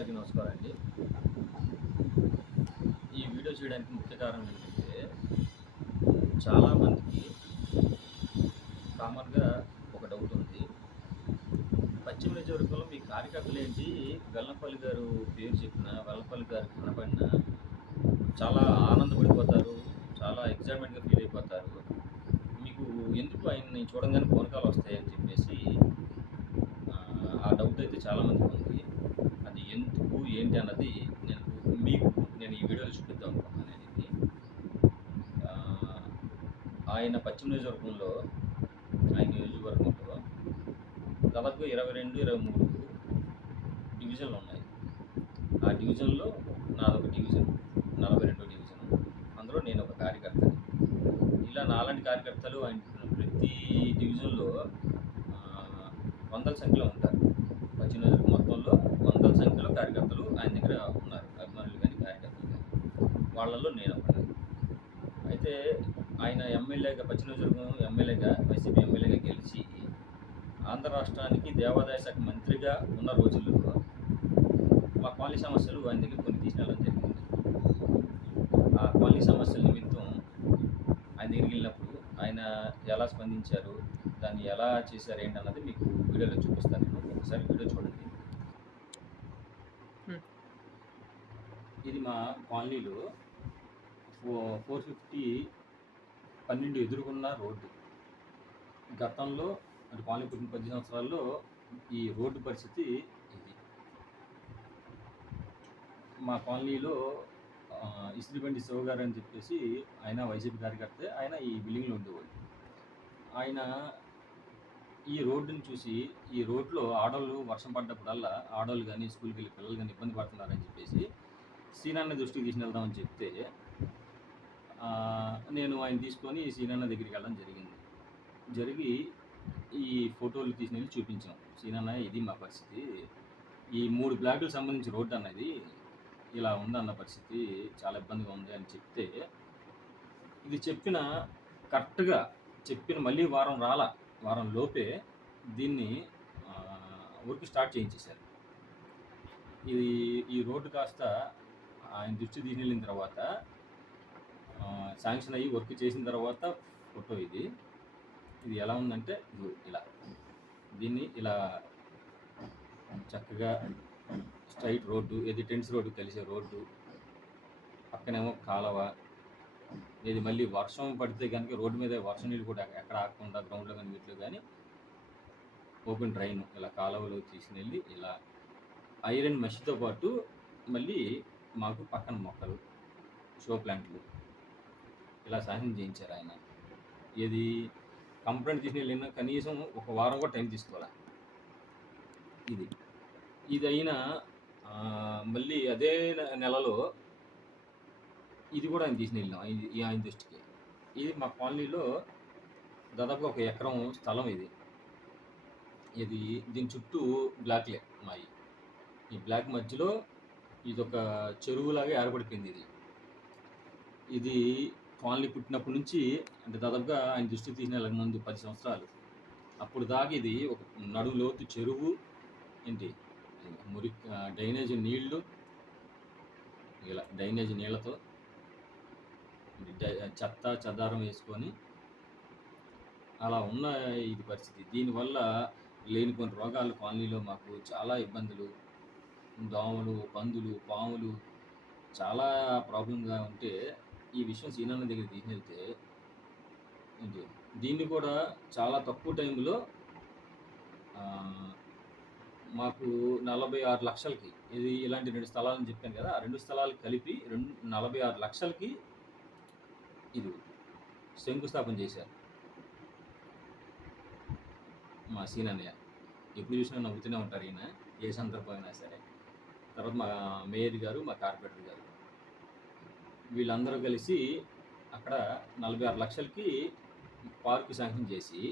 అందరికీ నమస్కారం అండి. ఈ వీడియో చేయడానికి ముఖ్య కారణం ఏంటంటే, చాలామందికి కామన్‌గా ఒక డౌట్ ఉంది. పశ్చిమ నియోజకవర్గంలో మీ కార్యకర్తలేంటి వెల్లంపల్లి గారు పేరు చెప్పినా, వెల్లంపల్లి గారు కనపడినా చాలా ఆనందపడిపోతారు. చాలా ఎక్సైట్‌మెంట్‌గా ఫీల్ అయిపోతారు. మీకు ఎందుకు ఆయన్ని చూడంగానే పూనకాలు వస్తాయని చెప్పేసి ఆ డౌట్ అయితే చాలామందికి ఉంది. అది ఎందుకు, ఏంటి అన్నది మీకు నేను ఈ వీడియోలో చూపిద్దాం అనుకుంటున్నాను ఇది. ఆహ్, ఆయన పశ్చిమ నియోజకవర్గంలో ఆయన నియోజకవర్గంలో దాదాపుగా 22, 23 డివిజన్లు ఉన్నాయి. ఆ డివిజన్‌లో నాదొక డివిజన్. 42 డివిజన్. అందులో నేనొక కార్యకర్తని. ఇలా నాలాంటి కార్యకర్తలు ఆయన ప్రతి డివిజన్‌లో వందల సంఖ్యలో ఉంటారు. పశ్చిమ నియోజకవర్గం మొత్తంలో వందల సంఖ్యలో కార్యకర్తలు ఆయన దగ్గర ఉన్నారు. అభిమానులు గాని, కార్యకర్తలు గాని. వాళ్ళలో నేనొకడిని. అయితే ఆయన ఎమ్మెల్యేగా పశ్చిమ నియోజకవర్గం ఎమ్మెల్యేగా వైసీపీ ఎమ్మెల్యేగా గెలిచి ఆంధ్ర రాష్ట్రానికి దేవాదాయ శాఖ మంత్రిగా ఉన్న రోజుల్లో మా కాలనీ సమస్యలు ఆయన దగ్గర కొన్ని తీసుకెళ్ళడం జరిగింది. ఆ కాలనీ సమస్యల నిమిత్తం ఆయన దగ్గరికి వెళ్ళినప్పుడు ఆయన ఎలా స్పందించారు, దాన్ని ఎలా చేశారు ఏంటన్నది మీకు వీడియోలో చూపిస్తాను నేను. ఒకసారి వీడియో చూడండి. ఇది మా కాలనీలో 450 12 ఎదురుగున్న రోడ్డు. గతంలో అంటే కాలనీ పుట్టిన 10 సంవత్సరాల్లో ఈ రోడ్డు పరిస్థితి ఇది. మా కాలనీలో ఇస్త్రీబండి శివ గారు అని చెప్పేసి ఆయన వైసీపీ కార్యకర్తే. ఆయన ఈ బిల్డింగ్‌లో ఉండేవాళ్ళు. ఆయన ఈ రోడ్డుని చూసి ఈ రోడ్లో ఆడోళ్ళు వర్షం పడ్డప్పుడల్లా ఆడోళ్ళు కానీ స్కూల్కి వెళ్ళే పిల్లలు కానీ ఇబ్బంది పడుతున్నారని చెప్పేసి సీనన్న దృష్టికి తీసుకెళ్దామని చెప్తే నేను ఆయన తీసుకొని సీనన్న దగ్గరికి వెళ్ళడం జరిగింది. జరిగి ఈ ఫోటోలు తీసుకెళ్ళి చూపించాం. సీనన్న ఇది మా పరిస్థితి, ఈ 3 బ్లాకులకు సంబంధించి రోడ్డు అన్నది ఇలా ఉందన్న పరిస్థితి, చాలా ఇబ్బందిగా ఉంది అని చెప్తే, ఇది కరెక్ట్గా చెప్పిన మళ్ళీ వారం లోపే దీన్ని వర్క్ స్టార్ట్ చేయించేశారు. ఈ రోడ్డు కాస్త ఆయన దృష్టికి తీసుకెళ్ళిన తర్వాత శాంక్షన్ అయ్యి వర్క్ చేసిన తర్వాత ఫోటో ఇది ఎలా ఉందంటే ఇలా, దీన్ని ఇలా చక్కగా స్ట్రైట్ రోడ్డు, ఇది టెన్స్ రోడ్డు కలిసే రోడ్డు, పక్కనేమో కాలవ, ఇది మళ్ళీ వర్షం పడితే కనుక రోడ్డు మీద వర్షం నీళ్ళు కూడా ఎక్కడ ఆగకుండా గ్రౌండ్లో కానీ వీటిలో కానీ ఓపెన్ డ్రైన్ ఇలా కాలువలో తీసుకెళ్ళి ఇలా ఐరన్ మెష్తో పాటు మళ్ళీ మాకు పక్కన మొక్కలు, షో ప్లాంట్లు ఇలా సాయం చేయించారు ఆయన. ఇది కంప్లైంట్ తీసుకెళ్ళిన కనీసం ఒక వారం కూడా టైం తీసుకోవాలి. ఇది అయినా మళ్ళీ అదే నెలలో ఇది కూడా ఆయన తీసుకెళ్ళినాం ఆయన దృష్టికి. ఇది మా కాలనీలో దాదాపుగా 1 ఎకరం స్థలం ఇది దీని చుట్టూ బ్లాక్లే మాయి. ఈ బ్లాక్ మధ్యలో ఇదొక చెరువులాగా ఏర్పడిపోయింది. ఇది కాలనీ పుట్టినప్పటి నుంచి, అంటే దాదాపుగా ఆయన దృష్టికి తీసుకెళ్ళక ముందు 10 సంవత్సరాలు అప్పుడు దాకా ఇది ఒక నడుము లోతు చెరువు, డ్రైనేజీ నీళ్లు, ఇలా డ్రైనేజీ నీళ్లతో చెత్త చెదారం వేసుకొని అలా ఉన్న ఇది పరిస్థితి. దీనివల్ల లేనిపోని రోగాలు కాలనీలో మాకు చాలా ఇబ్బందులు, దోమలు, పందులు, పాములు చాలా ప్రాబ్లంగా ఉంటే ఈ విషయం సీనన్న దగ్గర తీసుకెళ్తే దీన్ని కూడా చాలా తక్కువ టైంలో మాకు 46 లక్షలకి, ఇది ఇలాంటి 2 స్థలాలని చెప్పాను కదా, ఆ 2 స్థలాలు కలిపి 46 లక్షలకి ఇది శంకుస్థాపన చేశారు మా సీనన్నయ్య. ఎప్పుడు చూసినా నవ్వుతూనే ఉంటారు ఈయన, ఏ సందర్భం అయినా సరే. తర్వాత మా మేయర్ గారు, మా కార్పొరేటర్ గారు, వీళ్ళందరూ కలిసి అక్కడ 46 లక్షలకి పార్కు శాంక్షన్ చేసి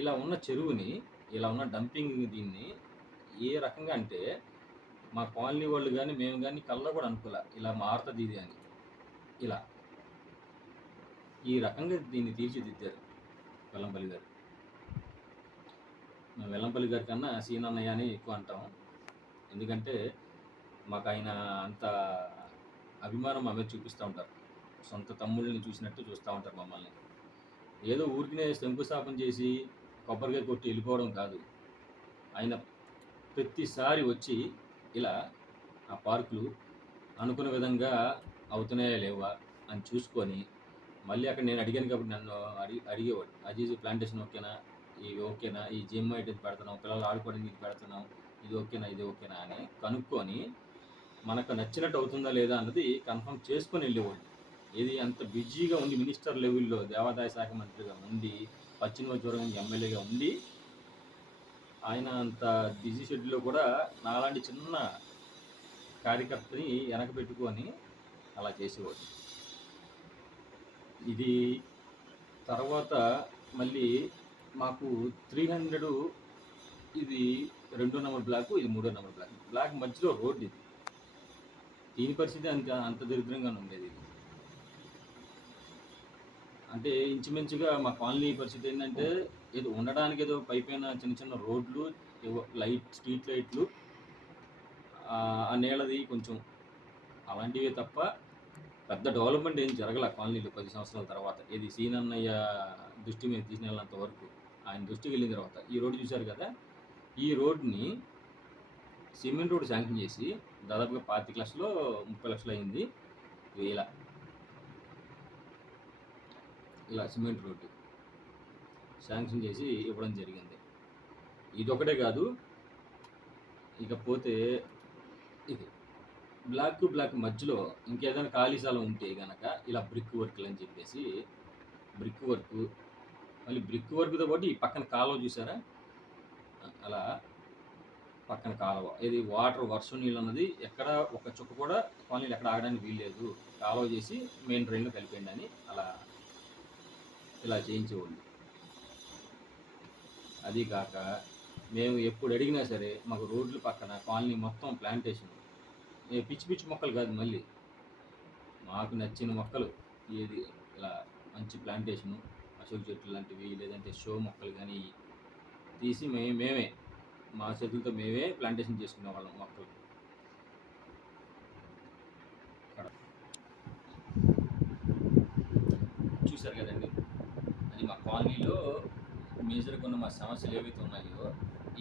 ఇలా ఉన్న చెరువుని, ఇలా ఉన్న డంపింగ్ దీన్ని ఏ రకంగా అంటే మా కాలనీ వాళ్ళు కానీ మేము కానీ కళ్ళలో కూడా అనుకోలే ఇలా మారుతుంది ఇది అని. ఇలా ఈ రకంగా దీన్ని తీర్చిదిద్దారు వెల్లంపల్లి గారు. మేము వెల్లంపల్లి గారి కన్నా సీనన్నయ్య అని ఎక్కువ అంటాం. ఎందుకంటే మాకు ఆయన అంత అభిమానం మా మీద చూపిస్తూ ఉంటారు. సొంత తమ్ముళ్ళని చూసినట్టు చూస్తూ ఉంటారు మమ్మల్ని. ఏదో ఊరికినే శంకుస్థాపన చేసి కొబ్బరికాయ కొట్టి వెళ్ళిపోవడం కాదు. ఆయన ప్రతిసారి వచ్చి ఇలా ఆ పార్కులు అనుకున్న విధంగా అవుతున్నాయా లేవా అని చూసుకొని మళ్ళీ అక్కడ నేను అడిగాను కాబట్టి నన్ను అడిగేవాడు, అజీజ్ ప్లాంటేషన్ ఓకేనా, ఇవి ఓకేనా, ఈ జిమ్ అయితే పెడుతున్నాం, పిల్లలు ఆడుకోవడానికి ఇది పెడుతున్నాం, ఇది ఓకేనా ఇది ఓకేనా అని కనుక్కొని మనకు నచ్చినట్టు అవుతుందా లేదా అన్నది కన్ఫర్మ్ చేసుకొని వెళ్ళేవాడు. ఇది అంత బిజీగా ఉండి మినిస్టర్ లెవెల్లో దేవాదాయ శాఖ మంత్రిగా ఉండి పశ్చిమ నియోజకవర్గం ఎమ్మెల్యేగా ఉండి ఆయన అంత బిజీ షెడ్యూల్లో కూడా నాలాంటి చిన్న కార్యకర్తని వెనక పెట్టుకొని అలా చేసేవాడు. ఇది తర్వాత మళ్ళీ మాకు 300 ఇది 2 నెంబర్ బ్లాకు, ఇది 3 నెంబర్ బ్లాక్. బ్లాక్ మధ్యలో రోడ్డు ఇది. దీని పరిస్థితి అంత దరిద్రంగానే ఉండేది ఇది. అంటే ఇంచుమించుగా మా కాలనీ పరిస్థితి ఏంటంటే ఏదో ఉండడానికి ఏదో పైపైన చిన్న చిన్న రోడ్లు, ఏవో స్ట్రీట్ లైట్లు, ఆ నేలది కొంచెం అలాంటివే తప్ప పెద్ద డెవలప్మెంట్ ఏం జరగల కాలనీలో 10 సంవత్సరాల తర్వాత. ఇది సీనన్నయ్య దృష్టి మీద తీసుకెళ్ళినంత వరకు, ఆయన దృష్టికి వెళ్ళిన తర్వాత ఈ రోడ్డు చూశారు కదా, ఈ రోడ్ని సిమెంట్ రోడ్ శాంక్షన్ చేసి దాదాపుగా 25 లక్షలు 30 లక్షలు అయింది. ఇలా సిమెంట్ రోడ్డు శాంక్షన్ చేసి ఇవ్వడం జరిగింది. ఇదొకటే కాదు, ఇకపోతే ఇది బ్లాక్ మధ్యలో ఇంకేదైనా ఖాళీ స్థలం ఉంటే కనుక ఇలా బ్రిక్ వర్క్లు అని చెప్పేసి బ్రిక్ వర్క్, మళ్ళీ బ్రిక్ వర్క్తో పాటు ఈ పక్కన కాలువ చూసారా, అలా పక్కన కాలువ, ఇది వాటర్ వర్షం నీళ్ళు అన్నది ఎక్కడ ఒక చుక్క కూడా కాలనీలు ఎక్కడ ఆగడానికి వీల్లేదు, కాలువ చేసి మెయిన్ డ్రైన్లో కలిపేయండి అని అలా ఇలా చేయించేవాళ్ళు. అది కాక మేము ఎప్పుడు అడిగినా సరే మాకు రోడ్లు పక్కన కాలనీ మొత్తం ప్లాంటేషన్, పిచ్చి పిచ్చి మొక్కలు కాదు, మళ్ళీ మాకు నచ్చిన మొక్కలు, ఏది ఇలా మంచి ప్లాంటేషను, అశోక్ చెట్లు లాంటివి, లేదంటే షో మొక్కలు కానీ తీసి మేమే మా చేతులతో మేమే ప్లాంటేషన్ చేసుకునే వాళ్ళం మొక్కలు. చూశారు కదండి, అది మా కాలనీలో మేజర్గా ఉన్న మా సమస్యలు ఏవైతే ఉన్నాయో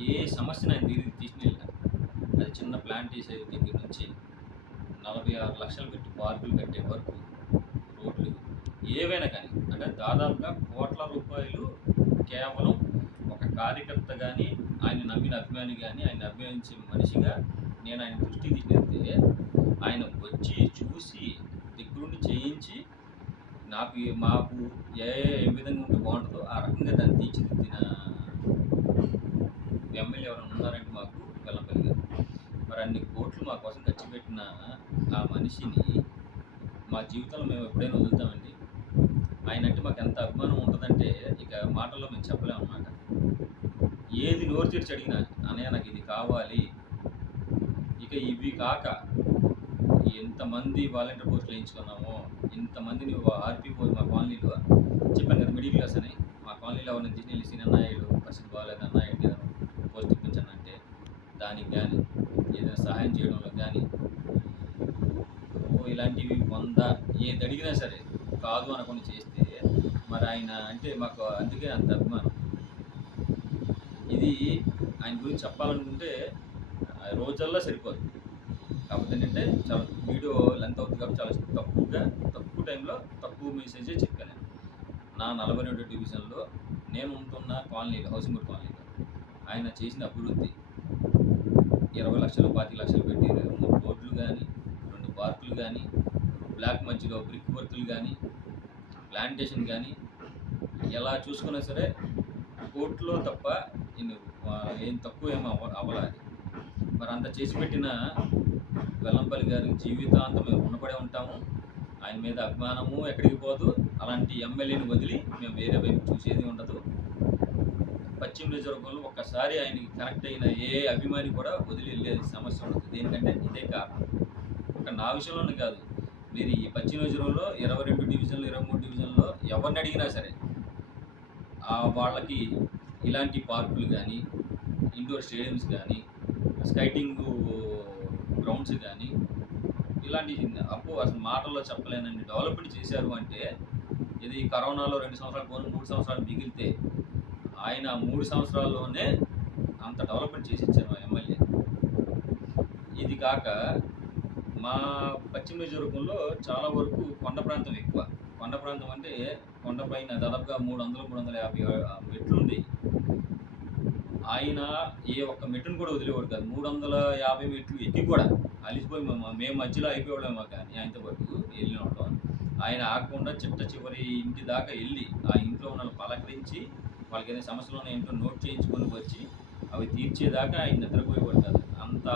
ఏ సమస్యను ఆయన దీనికి తీసుకెళ్ళినా, అది చిన్న ప్లాంటేషన్ దగ్గర నుంచి 46 లక్షలు పెట్టి పార్కులు కట్టే వరకు, రోడ్లు ఏవైనా కానీ, అంటే దాదాపుగా కోట్ల రూపాయలు కేవలం ఒక కార్యకర్త కానీ, ఆయన నమ్మిన అభిమాని కానీ, ఆయన అభిమానించే మనిషిగా నేను ఆయన దృష్టికి తీసుకెళ్తే ఆయన వచ్చి చూసి దగ్గరుండి చేయించి మాకు ఏ విధంగా ఉంటే బాగుంటుందో ఆ రకంగా దాన్ని తీర్చిదిద్దిన ఎమ్మెల్యే ఎవరైనా ఉన్నారంటే మాకు వెల్లంపల్లి గారు. మరి అన్ని కోట్లు మా కోసం ఖర్చు పెట్టిన ఆ మనిషిని మా జీవితంలో మేము ఎప్పుడైనా వదులుతామండి. ఆయన అంటే మాకు ఎంత అభిమానం ఉంటుందంటే ఇక మాటల్లో మేము చెప్పలేము అన్నమాట. ఏది నోరు తెరిచి అడిగినా, అన్నయ్య నాకు ఇది కావాలి, ఇక ఇవి కాక ఎంతమంది వాలంటీర్ పోస్టులు వేయించుకున్నామో, ఇంతమందిని ఆర్పీ మా కాలనీలో చెప్పాను కదా, మిడిల్ క్లాస్ అని, మా కాలనీలో ఎవరిని తీసుకెళ్ళి సీనన్నాయుడు పరిస్థితి బాగాలేదన్నా ఏదైనా పోస్ట్ ఇప్పించాను అంటే దానికి కానీ, ఏదైనా సహాయం చేయడంలో కానీ, ఇలాంటివి 100 ఏది అడిగినా సరే కాదు అనుకుని చేస్తే మరి ఆయన అంటే మాకు అందుకే అంత అభిమానం. ఇది ఆయన గురించి చెప్పాలనుకుంటే రోజుల్లో సరిపోదు. కాకపోతే ఏంటంటే చాలా వీడియో లెంత్ అవుతుంది కాబట్టి చాలా తక్కువ టైంలో తక్కువ మెసేజే చెప్పాను. నా 42 డివిజన్లో నేను ఉంటున్న కాలనీలో, హౌసింగ్ బోర్డ్ కాలనీలో ఆయన చేసిన అభివృద్ధి 20 లక్షలు 25 లక్షలు పెట్టి 3 రోడ్లు కానీ, 2 పార్కులు కానీ, బ్లాక్ మధ్యలో బ్రిక్ వర్కులు కానీ, ప్లాంటేషన్ కానీ, ఎలా చూసుకున్నా సరే కోర్టులో తప్ప ఏం తక్కువ ఏమో అవ్వలేదు. మరి అంత చేసి పెట్టిన వెల్లంపల్లి గారికి జీవితాంతం మేము రుణపడి ఉంటాము. ఆయన మీద అభిమానము ఎక్కడికి పోదు. అలాంటి ఎమ్మెల్యేని వదిలి మేము వేరే వైపు చూసేది ఉండదు. పశ్చిమ నియోజకవర్గంలో ఒక్కసారి ఆయనకి కనెక్ట్ అయిన ఏ అభిమాని కూడా వదిలి వెళ్ళే సమస్య ఉండదు. దేనికంటే ఇదే కారణం. ఒక నా విషయంలోనే కాదు, మీరు ఈ పశ్చిమ నియోజకవర్గంలో 22 డివిజన్లు 23 డివిజన్లో ఎవరిని అడిగినా సరే వాళ్ళకి ఇలాంటి పార్కులు గానీ, ఇండోర్ స్టేడియమ్స్ గానీ, స్కైటింగు గ్రౌండ్స్ గానీ, ఇలాంటి అబ్బో! అసలు మాటల్లో చెప్పలేనన్ని డెవలప్‌మెంట్ చేశారు అంటే, ఇది కరోనాలో 2 సంవత్సరాలు పోను 3 సంవత్సరాలు మిగిలితే, ఆయన 3 సంవత్సరాల్లోనే అంత డెవలప్‌మెంట్ చేసిచ్చారు మా ఎమ్మెల్యే. ఇది కాక మా పశ్చిమ నియోజకవర్గంలో చాలా వరకు కొండ ప్రాంతం ఎక్కువ. కొండ ప్రాంతం అంటే కొండపైన దాదాపుగా 300, 350 మెట్లుండేయి. ఆయన ఏ ఒక్క మెట్టుని కూడా వదిలేవాడు కాదు. 350 మెట్లు ఎక్కి కూడా అలిసిపోయి మేము మధ్యలో అయిపోయేవాళ్ళేమో కానీ ఆయనతో పాటు ఎళ్ళినోళ్ళం. ఆయన ఆగకుండా చిట్ట చివరి ఇంటి దాకా ఎళ్లి, ఆ ఇంట్లో ఉన్నోళ్ళని పలకరించి, వాళ్ళకేదైనా సమస్యలున్నాయా ఏంటో నోట్ చేయించుకొని వచ్చి, అవి తీర్చేదాకా ఆయన నిద్రపోయేవాడు కాదు. అంత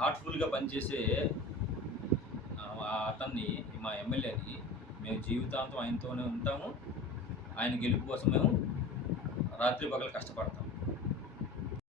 హార్ట్‌ఫుల్‌గా పనిచేసే అతన్ని మా ఎమ్మెల్యేని మేము జీవితాంతం ఆయనతోనే ఉంటాము. ఆయన గెలుపు కోసం మేము రాత్రి పగలు కష్టపడతాం.